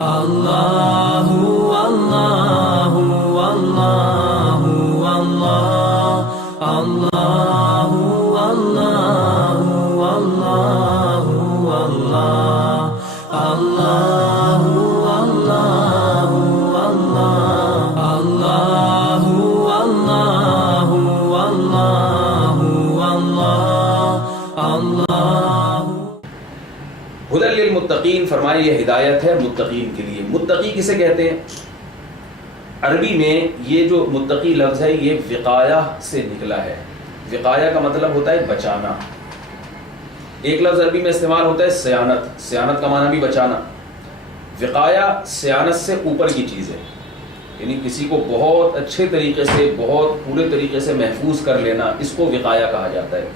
اللہ اللہ اللہ اللہ اللہ اللہ اللہ اللہ اللہ اللہ ہدی للمتقین فرمائے یہ ہدایت ہے متقین کے لیے۔ متقی کسے کہتے ہیں؟ عربی میں یہ جو متقی لفظ ہے یہ وقایہ سے نکلا ہے۔ وقایہ کا مطلب ہوتا ہے بچانا۔ ایک لفظ عربی میں استعمال ہوتا ہے صیانت، صیانت کا معنی بھی بچانا۔ وقایہ صیانت سے اوپر کی چیز ہے، یعنی کسی کو بہت اچھے طریقے سے، بہت پورے طریقے سے محفوظ کر لینا، اس کو وقایہ کہا جاتا ہے۔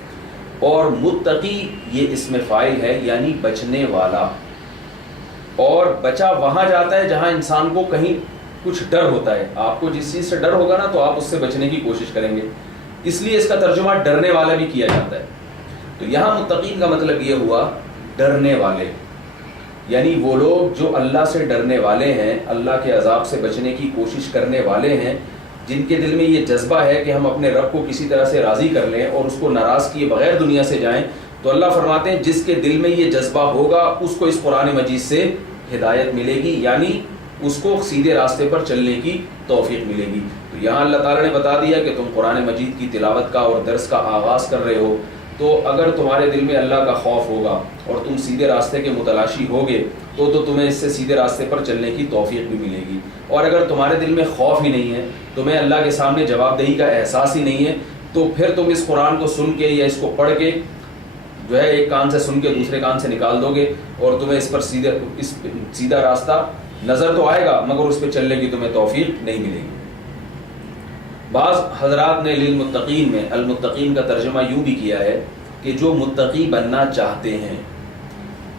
اور متقی یہ اسم فاعل ہے، یعنی بچنے والا۔ اور بچا وہاں جاتا ہے جہاں انسان کو کہیں کچھ ڈر ہوتا ہے۔ آپ کو جس چیز سے ڈر ہوگا نا تو آپ اس سے بچنے کی کوشش کریں گے، اس لیے اس کا ترجمہ ڈرنے والا بھی کیا جاتا ہے۔ تو یہاں متقین کا مطلب یہ ہوا ڈرنے والے، یعنی وہ لوگ جو اللہ سے ڈرنے والے ہیں، اللہ کے عذاب سے بچنے کی کوشش کرنے والے ہیں، جن کے دل میں یہ جذبہ ہے کہ ہم اپنے رب کو کسی طرح سے راضی کر لیں اور اس کو ناراض کیے بغیر دنیا سے جائیں۔ تو اللہ فرماتے ہیں جس کے دل میں یہ جذبہ ہوگا اس کو اس قرآن مجید سے ہدایت ملے گی، یعنی اس کو سیدھے راستے پر چلنے کی توفیق ملے گی۔ تو یہاں اللہ تعالیٰ نے بتا دیا کہ تم قرآن مجید کی تلاوت کا اور درس کا آغاز کر رہے ہو، تو اگر تمہارے دل میں اللہ کا خوف ہوگا اور تم سیدھے راستے کے متلاشی ہوگے تو تمہیں اس سے سیدھے راستے پر چلنے کی توفیق بھی ملے گی۔ اور اگر تمہارے دل میں خوف ہی نہیں ہے، تمہیں اللہ کے سامنے جواب دہی کا احساس ہی نہیں ہے، تو پھر تم اس قرآن کو سن کے یا اس کو پڑھ کے جو ہے ایک کان سے سن کے دوسرے کان سے نکال دو گے، اور تمہیں اس پر سیدھا راستہ نظر تو آئے گا مگر اس پہ چلنے کی تمہیں توفیق نہیں ملے گی۔ بعض حضرات نے للمتقین میں المتقین کا ترجمہ یوں بھی کیا ہے کہ جو متقی بننا چاہتے ہیں۔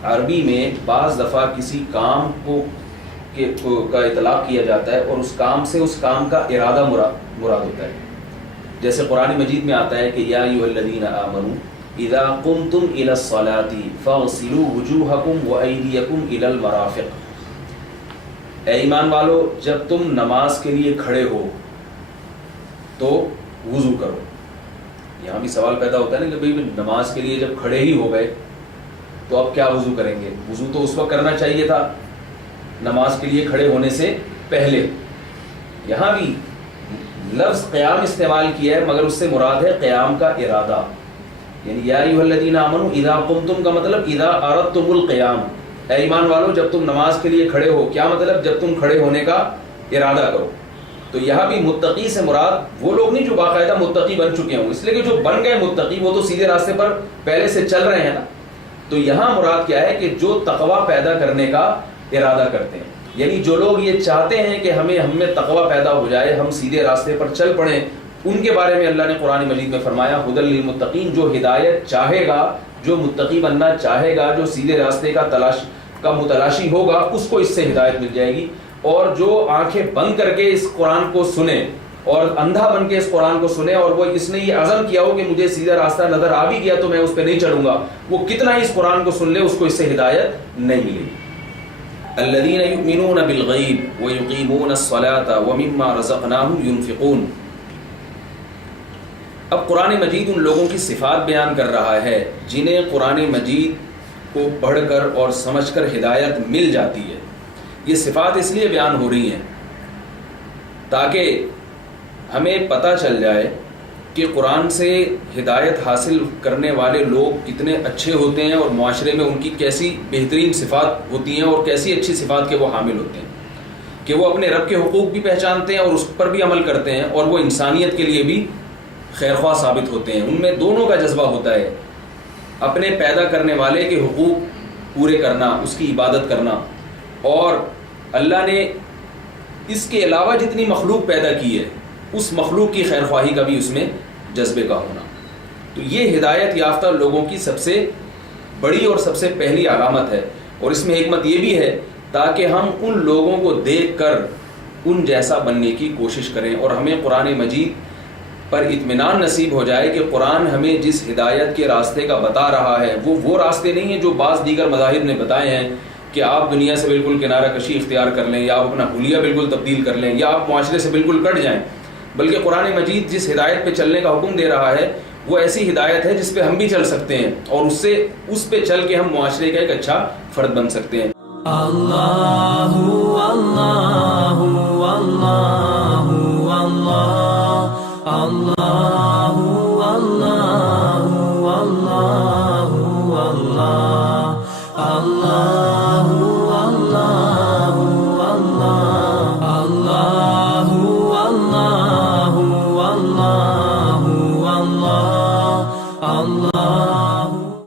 عربی میں بعض دفعہ کسی کام کا اطلاق کیا جاتا ہے اور اس کام سے اس کام کا ارادہ مراد ہوتا ہے۔ جیسے قرآن مجید میں آتا ہے کہ یا ایھا الذین آمنوا اذا قمتم الی الصلاۃ فاغسلوا وجوہکم وایدیکم الی المرافق۔ اے ایمان والو، جب تم نماز کے لیے کھڑے ہو تو وضو کرو۔ یہاں بھی سوال پیدا ہوتا ہے نا کہ بھئی نماز کے لیے جب کھڑے ہی ہو گئے تو اب کیا وضو کریں گے؟ وضو تو اس وقت کرنا چاہیے تھا نماز کے لیے کھڑے ہونے سے پہلے۔ یہاں بھی لفظ قیام استعمال کیا ہے مگر اس سے مراد ہے قیام کا ارادہ، یعنی یا ایھا الذین آمنوا اذا قمتم کا مطلب اذا اردتم القیام۔ اے ایمان والو، جب تم نماز کے لیے کھڑے ہو، کیا مطلب؟ جب تم کھڑے ہونے کا ارادہ کرو۔ تو یہاں بھی متقی سے مراد وہ لوگ نہیں جو باقاعدہ متقی بن چکے ہوں، اس لیے کہ جو بن گئے متقی وہ تو سیدھے راستے پر پہلے سے چل رہے ہیں نا۔ تو یہاں مراد کیا ہے کہ جو تقویٰ پیدا کرنے کا ارادہ کرتے ہیں، یعنی جو لوگ یہ چاہتے ہیں کہ ہم میں تقویٰ پیدا ہو جائے، ہم سیدھے راستے پر چل پڑیں، ان کے بارے میں اللہ نے قرآن مجید میں فرمایا ہدی للمتقین۔ جو ہدایت چاہے گا، جو متقی بننا چاہے گا، جو سیدھے راستے کا متلاشی ہوگا، اس کو اس سے ہدایت مل جائے گی۔ اور جو آنکھیں بند کر کے اس قرآن کو سنے اور اندھا بن کے اس قرآن کو سنے اور وہ اس نے یہ عزم کیا ہو کہ مجھے سیدھا راستہ نظر آ بھی گیا تو میں اس پہ نہیں چلوں گا، وہ کتنا ہی اس قرآن کو سن لے اس کو اس سے ہدایت نہیں ملے گی۔ الذین یؤمنون بالغیب ویقیمون الصلاۃ ومما رزقناہم ینفقون۔ اب قرآن مجید ان لوگوں کی صفات بیان کر رہا ہے جنہیں قرآن مجید کو پڑھ کر اور سمجھ کر ہدایت مل جاتی ہے۔ یہ صفات اس لیے بیان ہو رہی ہیں تاکہ ہمیں پتہ چل جائے کہ قرآن سے ہدایت حاصل کرنے والے لوگ کتنے اچھے ہوتے ہیں اور معاشرے میں ان کی کیسی بہترین صفات ہوتی ہیں اور کیسی اچھی صفات کے وہ حامل ہوتے ہیں، کہ وہ اپنے رب کے حقوق بھی پہچانتے ہیں اور اس پر بھی عمل کرتے ہیں، اور وہ انسانیت کے لیے بھی خیرخواہ ثابت ہوتے ہیں۔ ان میں دونوں کا جذبہ ہوتا ہے، اپنے پیدا کرنے والے کے حقوق پورے کرنا، اس کی عبادت کرنا، اور اللہ نے اس کے علاوہ جتنی مخلوق پیدا کی ہے اس مخلوق کی خیرخواہی کا بھی اس میں جذبے کا ہونا۔ تو یہ ہدایت یافتہ لوگوں کی سب سے بڑی اور سب سے پہلی علامت ہے، اور اس میں حکمت یہ بھی ہے تاکہ ہم ان لوگوں کو دیکھ کر ان جیسا بننے کی کوشش کریں اور ہمیں قرآن مجید پر اطمینان نصیب ہو جائے کہ قرآن ہمیں جس ہدایت کے راستے کا بتا رہا ہے وہ راستے نہیں ہیں جو بعض دیگر مذاہب نے بتائے ہیں کہ آپ دنیا سے بالکل کنارہ کشی اختیار کر لیں یا آپ اپنا حلیہ بالکل تبدیل کر لیں یا آپ معاشرے سے بالکل کٹ جائیں، بلکہ قرآن مجید جس ہدایت پہ چلنے کا حکم دے رہا ہے وہ ایسی ہدایت ہے جس پہ ہم بھی چل سکتے ہیں اور اس پہ چل کے ہم معاشرے کا ایک اچھا فرد بن سکتے ہیں۔ اللہ اللہ اللہ اللہ اللہ